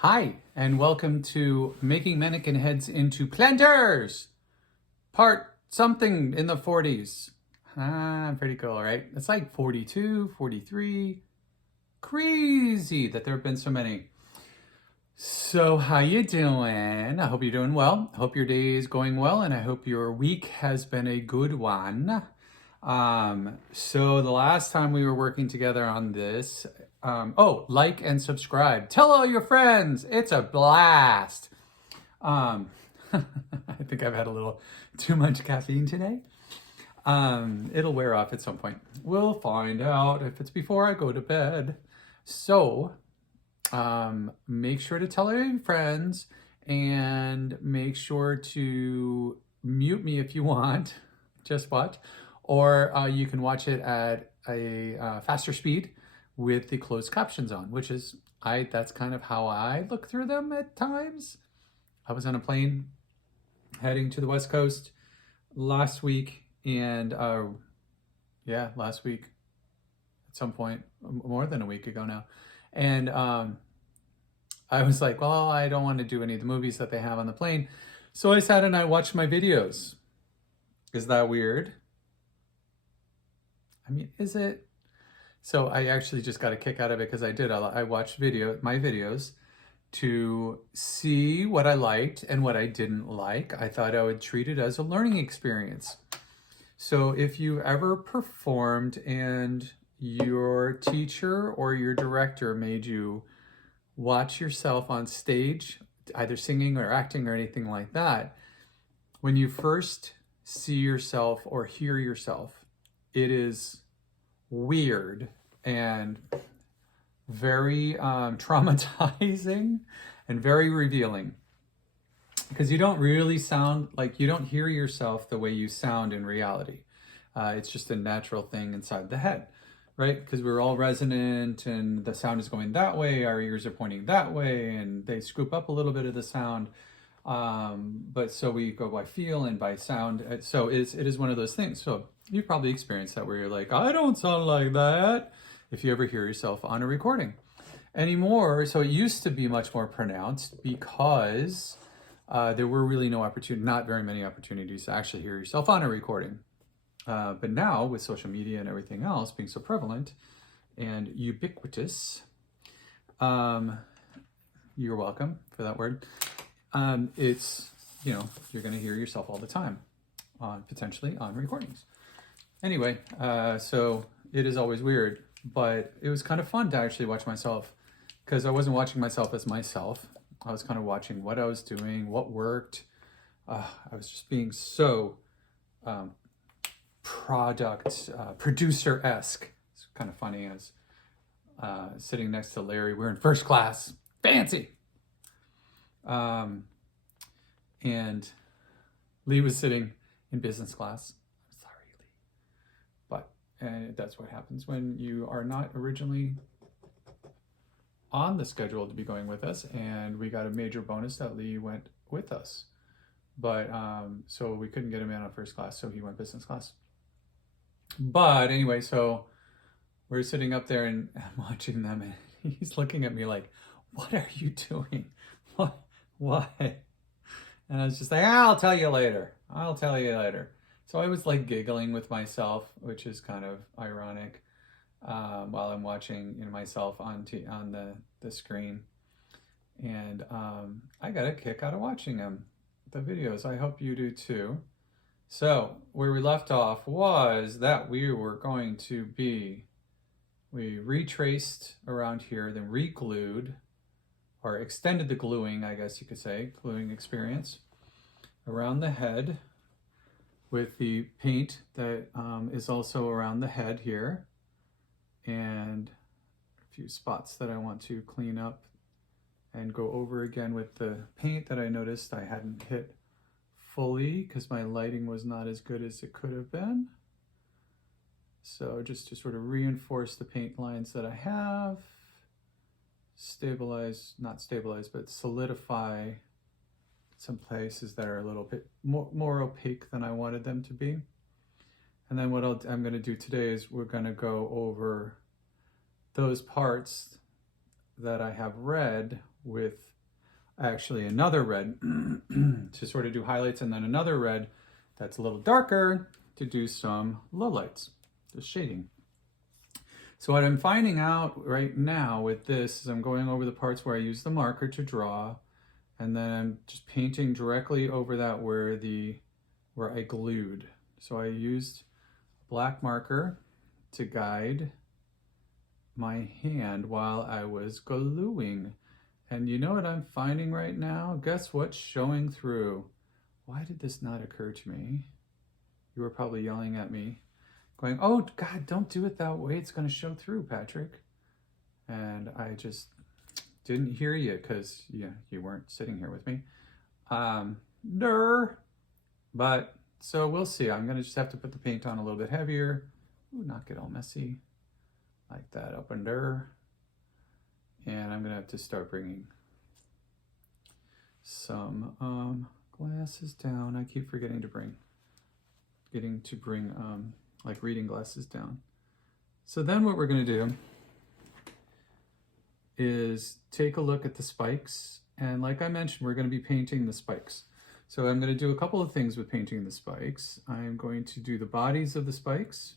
Hi, and welcome to Making Mannequin Heads into Planters! Part something in the 40s. Pretty cool, right? It's like 42, 43. Crazy that there have been so many. So how you doing? I hope you're doing well. I hope your day is going well, and I hope your week has been a good one. So the last time we were working together on this, like and subscribe. Tell all your friends. It's a blast. I think I've had a little too much caffeine today. It'll wear off at some point. We'll find out if it's before I go to bed. So, make sure to tell all your friends and make sure to mute me if you want. Just watch. Or you can watch it at a faster speed with the closed captions on, which is, that's kind of how I look through them at times. I was on a plane heading to the West Coast last week, and last week at some point, more than a week ago now. And I was like, well, I don't want to do any of the movies that they have on the plane. So I sat and I watched my videos. Is that weird? I mean, is it? So I actually just got a kick out of it because I watched my videos to see what I liked and what I didn't like. I thought I would treat it as a learning experience. So if you ever performed and your teacher or your director made you watch yourself on stage, either singing or acting or anything like that, when you first see yourself or hear yourself, it is weird and very traumatizing and very revealing, because you don't really sound like, you don't hear yourself the way you sound in reality. It's just a natural thing inside the head, right? Because we're all resonant and the sound is going that way, our ears are pointing that way, and they scoop up a little bit of the sound. But so we go by feel and by sound. So it is one of those things. So you've probably experienced that where you're like, I don't sound like that, if you ever hear yourself on a recording anymore. So it used to be much more pronounced because there were really not very many opportunities to actually hear yourself on a recording. But now with social media and everything else being so prevalent and ubiquitous, you're welcome for that word. It's, you're going to hear yourself all the time potentially on recordings. Anyway, so it is always weird, but it was kind of fun to actually watch myself, because I wasn't watching myself as myself. I was kind of watching what I was doing, what worked. I was just being so producer-esque. It's kind of funny. I was sitting next to Larry. We're in first class. Fancy! And Lee was sitting in business class. I'm sorry, Lee. But that's what happens when you are not originally on the schedule to be going with us. And we got a major bonus that Lee went with us. But so we couldn't get him in on first class, so he went business class. But anyway, so we're sitting up there and I'm watching them, and he's looking at me like, what are you doing? What? And I was just like, I'll tell you later. So I was like giggling with myself, which is kind of ironic, while I'm watching myself on the screen. And I got a kick out of watching them, the videos. I hope you do too. So where we left off was that we retraced around here, then re-glued, or extended the gluing, I guess you could say, gluing experience around the head with the paint that is also around the head here, and a few spots that I want to clean up and go over again with the paint that I noticed I hadn't hit fully because my lighting was not as good as it could have been. So just to sort of reinforce the paint lines that I have, not stabilize, but solidify some places that are a little bit more opaque than I wanted them to be. And then what I'm going to do today is we're going to go over those parts that I have red with actually another red to sort of do highlights, and then another red that's a little darker to do some lowlights, just shading. So what I'm finding out right now with this is I'm going over the parts where I use the marker to draw, and then I'm just painting directly over that where I glued. So I used black marker to guide my hand while I was gluing. And you know what I'm finding right now? Guess what's showing through? Why did this not occur to me? You were probably yelling at me, going, oh God, don't do it that way. It's going to show through, Patrick. And I just didn't hear you because you weren't sitting here with me. But so we'll see. I'm going to just have to put the paint on a little bit heavier. Ooh, not get all messy like that up under. And I'm going to have to start bringing some glasses down. I keep forgetting to bring like reading glasses down. So then what we're going to do is take a look at the spikes. And like I mentioned, we're going to be painting the spikes. So I'm going to do a couple of things with painting the spikes. I'm going to do the bodies of the spikes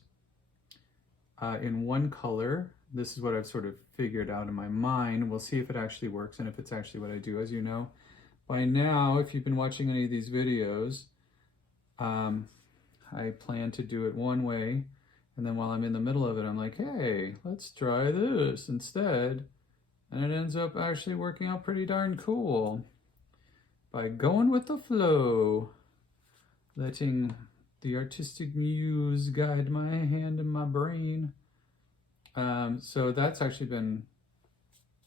in one color. This is what I've sort of figured out in my mind. We'll see if it actually works and if it's actually what I do. As you know, by now, if you've been watching any of these videos, I plan to do it one way. And then while I'm in the middle of it, I'm like, hey, let's try this instead. And it ends up actually working out pretty darn cool by going with the flow, letting the artistic muse guide my hand and my brain. So that's actually been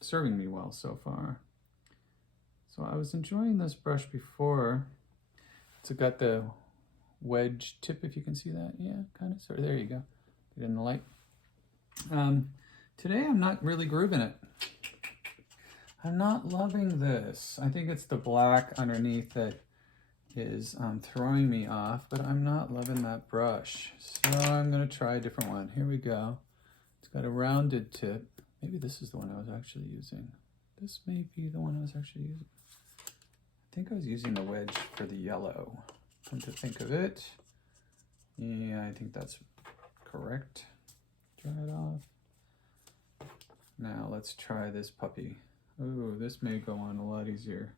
serving me well so far. So I was enjoying this brush before. It's got the wedge tip, if you can see that. Yeah, kind of, sort of. There you go. Get in the light. Today I'm not really grooving it. I'm not loving this. I think it's the black underneath that is throwing me off, but I'm not loving that brush. So I'm gonna try a different one. Here we go. It's got a rounded tip. Maybe this is the one I was actually using. This may be the one I was actually using. I think I was using the wedge for the yellow. Come to think of it. Yeah, I think that's correct. Dry it off. Now let's try this puppy. Oh, this may go on a lot easier.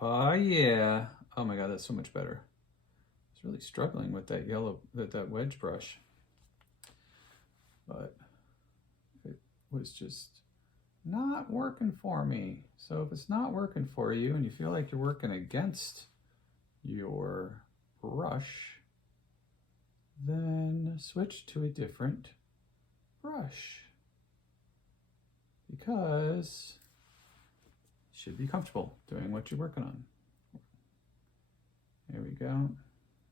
Oh yeah. Oh my God, that's so much better. I was really struggling with that that wedge brush. But it was just not working for me. So if it's not working for you and you feel like you're working against your brush, then switch to a different brush, because you should be comfortable doing what you're working on. There we go.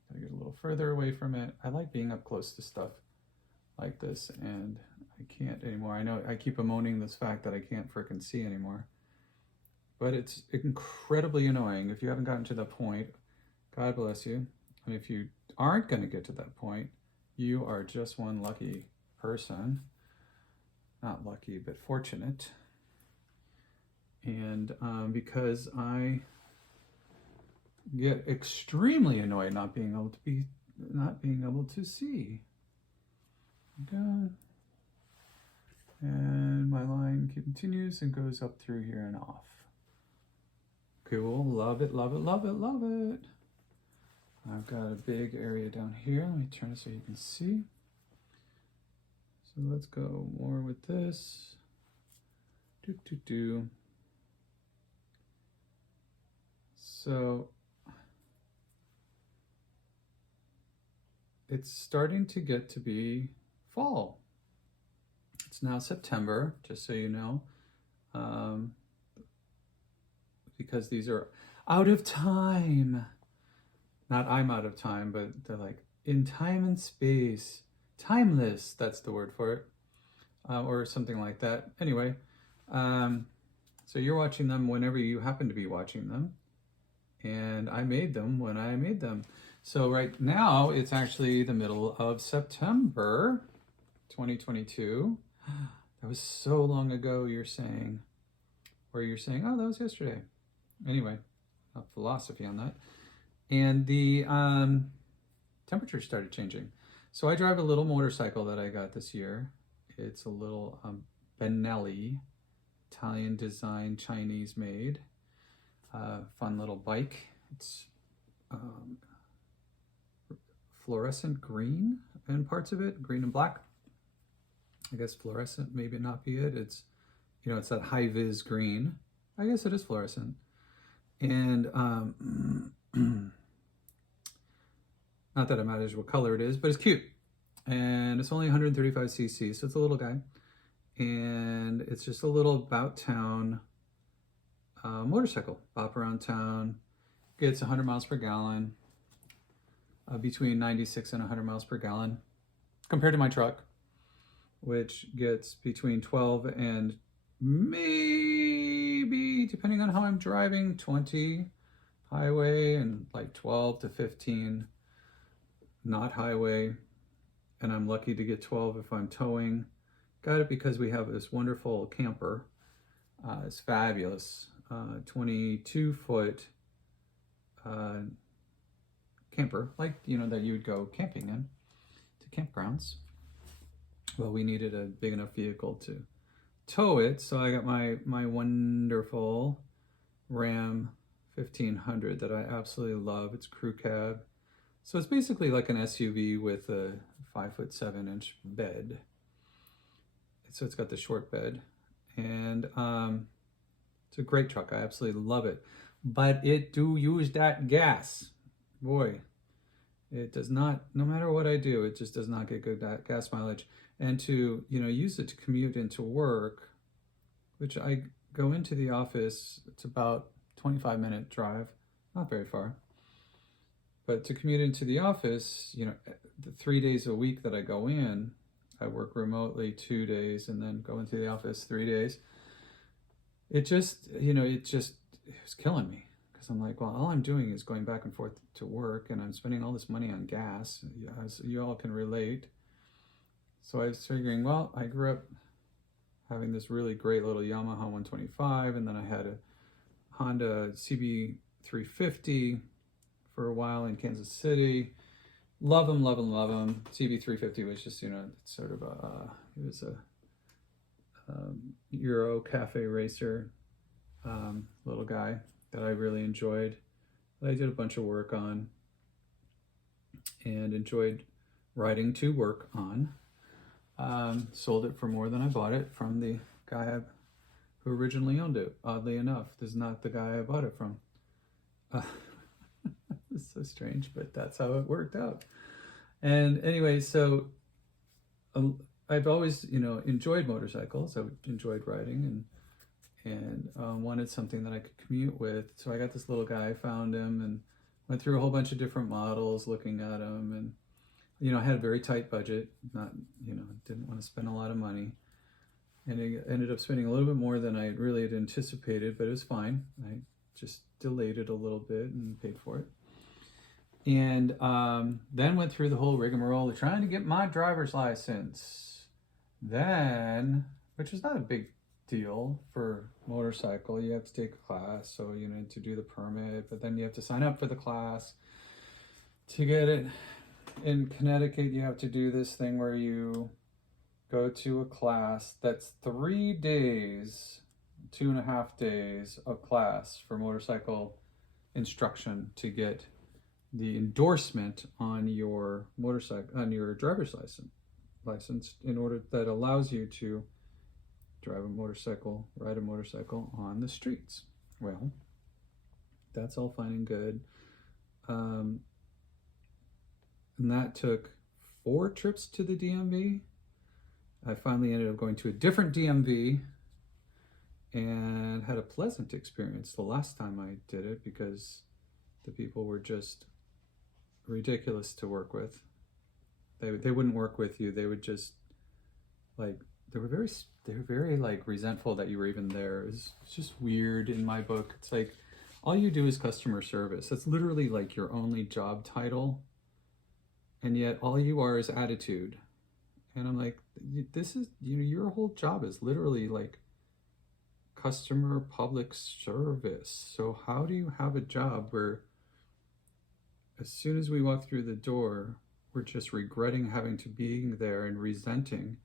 Gotta get a little further away from it. I like being up close to stuff like this, and I can't anymore. I know I keep bemoaning this fact that I can't frickin' see anymore, but it's incredibly annoying. If you haven't gotten to that point, God bless you. And if you aren't going to get to that point, you are just one lucky person. Not lucky, but fortunate. And because I get extremely annoyed not being able to see. Okay. And my line continues and goes up through here and off. Cool, love it, love it, love it, love it. I've got a big area down here. Let me turn it so you can see. So let's go more with this. So it's starting to get to be fall. It's now September, just so you know, because these are out of time. Not I'm out of time, but they're like in time and space. Timeless, that's the word for it. Or something like that. Anyway, so you're watching them whenever you happen to be watching them. And I made them when I made them. So right now, it's actually the middle of September 2022. That was so long ago, you're saying. where you're saying, oh, that was yesterday. Anyway, a philosophy on that. And the temperature started changing. So I drive a little motorcycle that I got this year. It's a little Benelli, Italian design, Chinese made. Fun little bike. It's fluorescent green in parts of it, green and black. I guess fluorescent maybe not be it. It's, you know, it's that high vis green. I guess it is fluorescent. And not that it matters what color it is, but it's cute. And it's only 135 cc, so it's a little guy. And it's just a little about town motorcycle. Bop around town, gets 100 miles per gallon, between 96 and 100 miles per gallon, compared to my truck, which gets between 12 and maybe, depending on how I'm driving, 20 highway and like 12 to 15 not highway. And I'm lucky to get 12 if I'm towing. Got it because we have this wonderful camper. It's fabulous. 22-foot camper, like, you know, that you would go camping in, to campgrounds. Well, we needed a big enough vehicle to tow it, so I got my wonderful Ram 1500 that I absolutely love. It's crew cab, so it's basically like an SUV with a 5'7" bed. So it's got the short bed, and it's a great truck. I absolutely love it, but it do use that gas. Boy, it does not, no matter what I do, it just does not get good gas mileage. And to, you know, use it to commute into work, which I go into the office, it's about 25-minute drive, not very far. But to commute into the office, you know, the 3 days a week that I go in, I work remotely 2 days and then go into the office 3 days. It just, you know, it was killing me. Because I'm like, well, all I'm doing is going back and forth to work, and I'm spending all this money on gas, as you all can relate. So I was figuring, well, I grew up having this really great little Yamaha 125, and then I had a Honda CB350 for a while in Kansas City. Love them, love them, love them. CB350 was just, you know, sort of it was a Euro cafe racer, little guy that I really enjoyed, that I did a bunch of work on and enjoyed riding to work on. Sold it for more than I bought it from the guy who originally owned it. Oddly enough, this is not the guy I bought it from. It's so strange, but that's how it worked out. And anyway, so I've always, you know, enjoyed motorcycles. I enjoyed riding and wanted something that I could commute with. So I got this little guy, found him, and went through a whole bunch of different models, looking at them. And, you know, I had a very tight budget, not, you know, didn't want to spend a lot of money. And I ended up spending a little bit more than I really had anticipated, but it was fine. I just delayed it a little bit and paid for it. And then went through the whole rigmarole of trying to get my driver's license. Then, which is not a big deal for motorcycle, you have to take a class, so you need to do the permit, but then you have to sign up for the class to get it. In Connecticut, you have to do this thing where you go to a class that's 3 days, 2.5 days of class for motorcycle instruction to get the endorsement on your motorcycle, on your driver's license, in order that allows you to drive a motorcycle, ride a motorcycle on the streets. Well, that's all fine and good. And that took 4 trips to the DMV. I finally ended up going to a different DMV and had a pleasant experience the last time I did it, because the people were just ridiculous to work with. They wouldn't work with you. They would just, like, they were very like resentful that you were even there. It's just weird in my book. It's like, all you do is customer service. That's literally like your only job title, and yet all you are is attitude. And I'm like, this is, you know, your whole job is literally like customer public service. So how do you have a job where as soon as we walk through the door, we're just regretting having to be there and resenting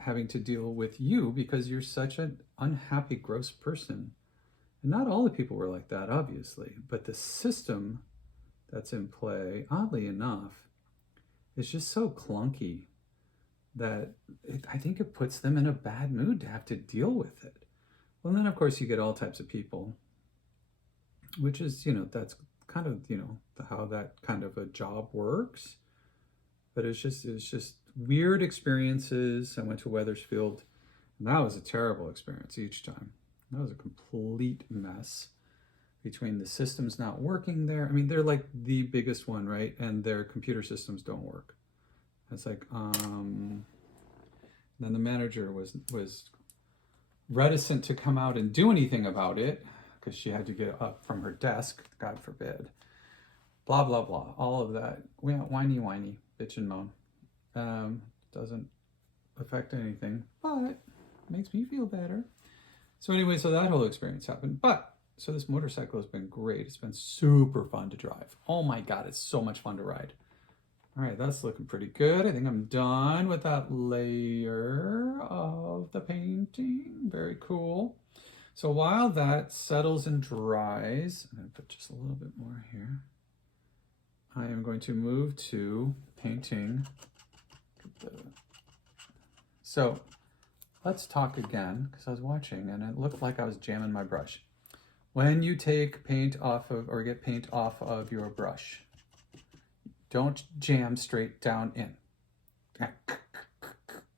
having to deal with you because you're such an unhappy, gross person? And not all the people were like that, obviously, but the system that's in play, oddly enough, is just so clunky that I think it puts them in a bad mood to have to deal with it. Well, then, of course, you get all types of people, which is, that's kind of, how that kind of a job works. But it's just weird experiences. I went to Wethersfield, and that was a terrible experience each time. That was a complete mess between the systems not working there. I mean, they're like the biggest one, right? And their computer systems don't work. It's like, then the manager was reticent to come out and do anything about it because she had to get up from her desk, God forbid. Blah, blah, blah. All of that. Whiny, bitch and moan. Doesn't affect anything, but makes me feel better. So anyway, so that whole experience happened. But, so this motorcycle has been great. It's been super fun to drive. Oh my God, it's so much fun to ride. All right, that's looking pretty good. I think I'm done with that layer of the painting. Very cool. So while that settles and dries, I'm going to put just a little bit more here. I am going to move to painting. So let's talk again, because I was watching and it looked like I was jamming my brush. When you take paint off of, or get paint off of your brush, don't jam straight down in.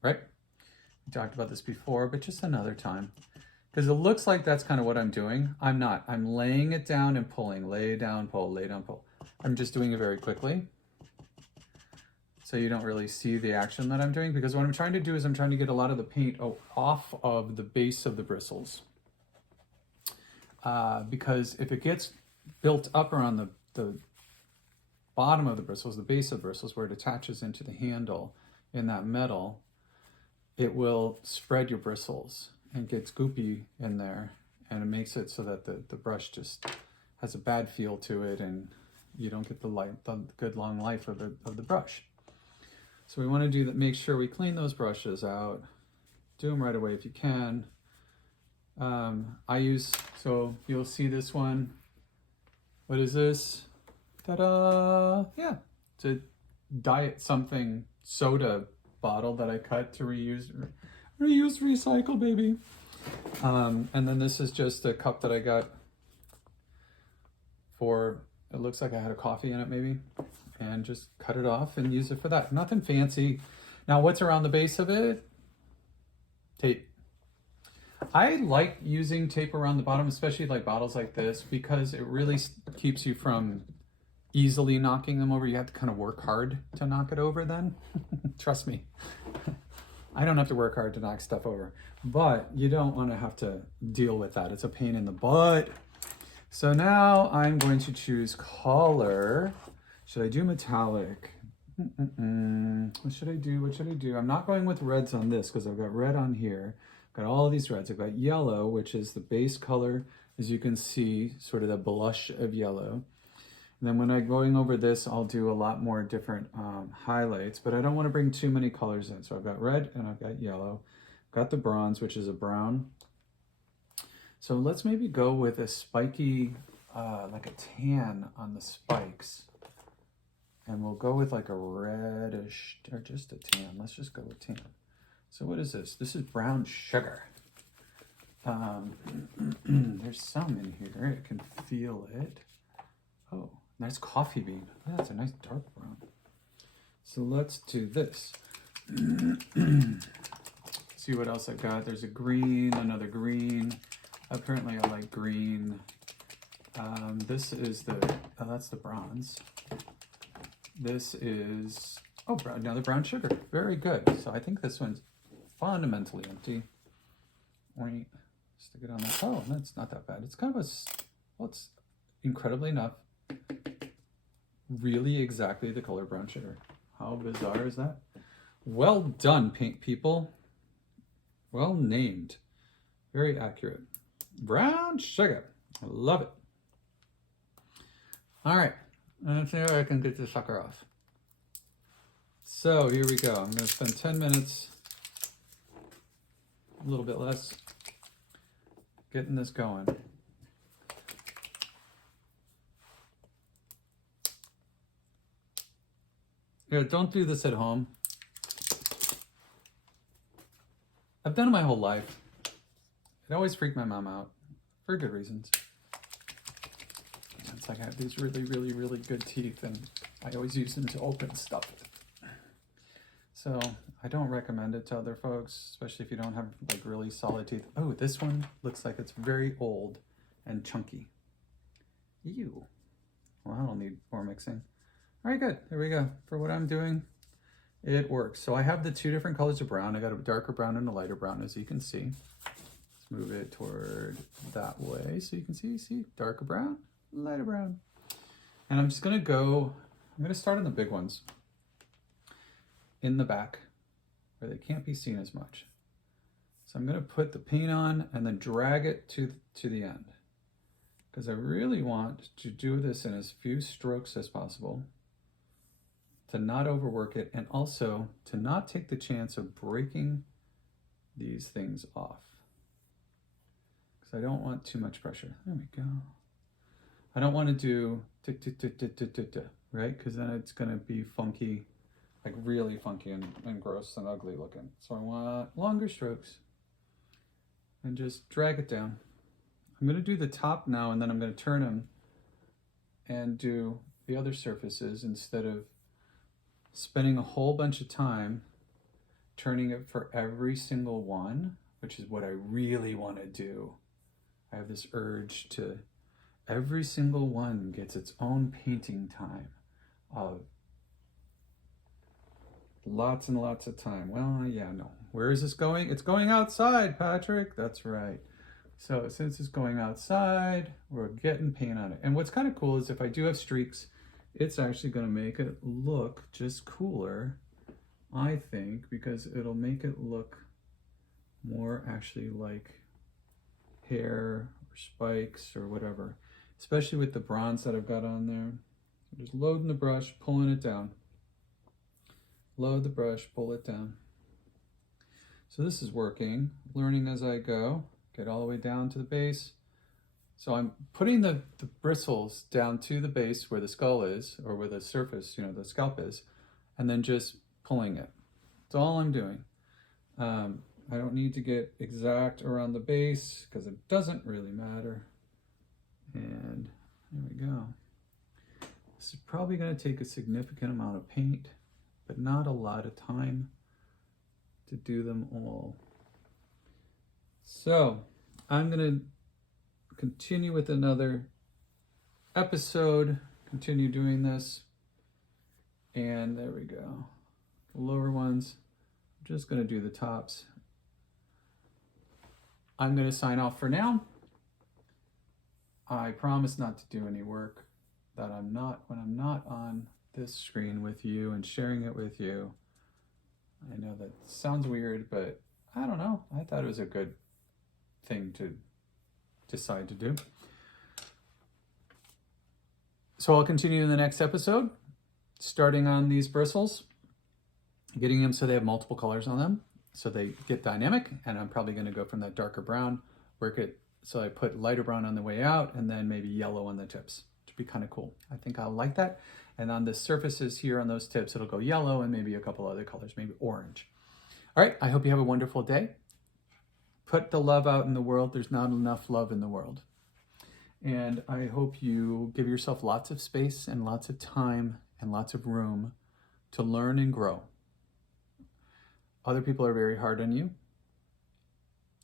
Right? We talked about this before, but just another time. Because it looks like that's kind of what I'm doing. I'm not. I'm laying it down and pulling. Lay down, pull, lay down, pull. I'm just doing it very quickly. So you don't really see the action that I'm doing. Because what I'm trying to do is I'm trying to get a lot of the paint off of the base of the bristles. Because if it gets built up around the bottom of the bristles, the base of the bristles, where it attaches into the handle in that metal, it will spread your bristles and gets goopy in there, and it makes it so that the brush just has a bad feel to it, and you don't get the good long life of the brush. So we want to do that. Make sure we clean those brushes out. Do them right away if you can. So you'll see this one. What is this? Ta-da! Yeah, it's a diet something soda bottle that I cut to reuse, recycle, baby. And then this is just a cup that I got for, it looks like I had a coffee in it maybe, and just cut it off and use it for that. Nothing fancy. Now what's around the base of it? Tape. I like using tape around the bottom, especially like bottles like this, because it really keeps you from easily knocking them over. You have to kind of work hard to knock it over then. Trust me. I don't have to work hard to knock stuff over, but you don't want to have to deal with that. It's a pain in the butt. So now I'm going to choose color. Should I do metallic? What should I do? What should I do? I'm not going with reds on this because I've got red on here. I've got all of these reds. I've got yellow, which is the base color, as you can see, sort of the blush of yellow. And then when I'm going over this, I'll do a lot more different highlights, but I don't want to bring too many colors in. So I've got red and I've got yellow. I've got the bronze, which is a brown. So let's maybe go with a spiky, like a tan on the spikes. And we'll go with like a reddish, or just a tan. Let's just go with tan. So what is this? This is brown sugar. There's some in here. I can feel it. Oh, nice coffee bean. Yeah, it's a nice dark brown. So let's do this. See what else I got. There's a green, another green. Apparently I like green. This is that's the bronze. This is, oh, another brown sugar. Very good. So I think this one's fundamentally empty. Wait, stick it on that. Oh, that's not that bad. It's kind of a, well, it's incredibly enough. Really exactly the color brown sugar. How bizarre is that? Well done, paint people. Well named. Very accurate. Brown sugar. I love it. All right. Let's see how I can get this sucker off. So here we go. I'm going to spend 10 minutes, a little bit less, getting this going. Yeah, don't do this at home. I've done it my whole life. It always freaked my mom out for good reasons. It's like I have these really, really, really good teeth, and I always use them to open stuff. So I don't recommend it to other folks, especially if you don't have like really solid teeth. Oh, this one looks like it's very old and chunky. Ew. Well, I don't need more mixing. All right, good. There we go. For what I'm doing, it works. So I have the two different colors of brown. I got a darker brown and a lighter brown, as you can see. Let's move it toward that way so you can see darker brown, lighter brown. And I'm just gonna start on the big ones in the back where they can't be seen as much. So I'm gonna put the paint on and then drag it to the end, because I really want to do this in as few strokes as possible, to not overwork it, and also to not take the chance of breaking these things off, because I don't want too much pressure. There we go. I don't want to do right, because then it's going to be funky, like really funky and gross and ugly looking. So I want longer strokes and just drag it down. I'm going to do the top now, and then I'm going to turn them and do the other surfaces instead of spending a whole bunch of time turning it for every single one, which is what I really want to do. I have this urge to, every single one gets its own painting time of lots and lots of time. Well, yeah, no. Where is this going? It's going outside, Patrick. That's right. So since it's going outside, we're getting paint on it. And what's kind of cool is if I do have streaks, it's actually going to make it look just cooler, I think, because it'll make it look more actually like hair or spikes or whatever, especially with the bronze that I've got on there. So just loading the brush, pulling it down. Load the brush, pull it down. So this is working, learning as I go, get all the way down to the base. So I'm putting the bristles down to the base where the skull is, or where the surface, the scalp is, and then just pulling it. That's all I'm doing. I don't need to get exact around the base because it doesn't really matter. And there we go. This is probably going to take a significant amount of paint, but not a lot of time to do them all. So I'm going to continue with another episode, continue doing this. And there we go. The lower ones, I'm just going to do the tops. I'm going to sign off for now. I promise not to do any work that when I'm not on this screen with you and sharing it with you. I know that sounds weird, but I don't know. I thought it was a good thing to decide to do. So I'll continue in the next episode, starting on these bristles, getting them so they have multiple colors on them, so they get dynamic. And I'm probably going to go from that darker brown, work it so I put lighter brown on the way out, and then maybe yellow on the tips, to be kind of cool. I think I'll like that. And on the surfaces here on those tips, it'll go yellow and maybe a couple other colors, maybe orange. All right, I hope you have a wonderful day. Put the love out in the world. There's not enough love in the world. And I hope you give yourself lots of space and lots of time and lots of room to learn and grow. Other people are very hard on you,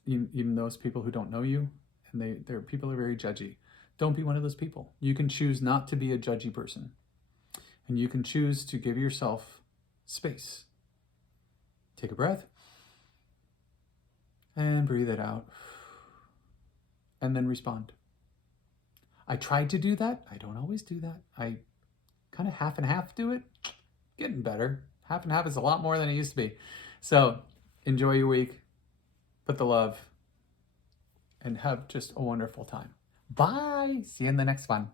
even those people who don't know you, and people are very judgy. Don't be one of those people. You can choose not to be a judgy person. And you can choose to give yourself space. Take a breath. And breathe it out. And then respond. I tried to do that. I don't always do that. I kind of half and half do it. Getting better. Half and half is a lot more than it used to be. So enjoy your week. Put the love and have just a wonderful time. Bye. See you in the next one.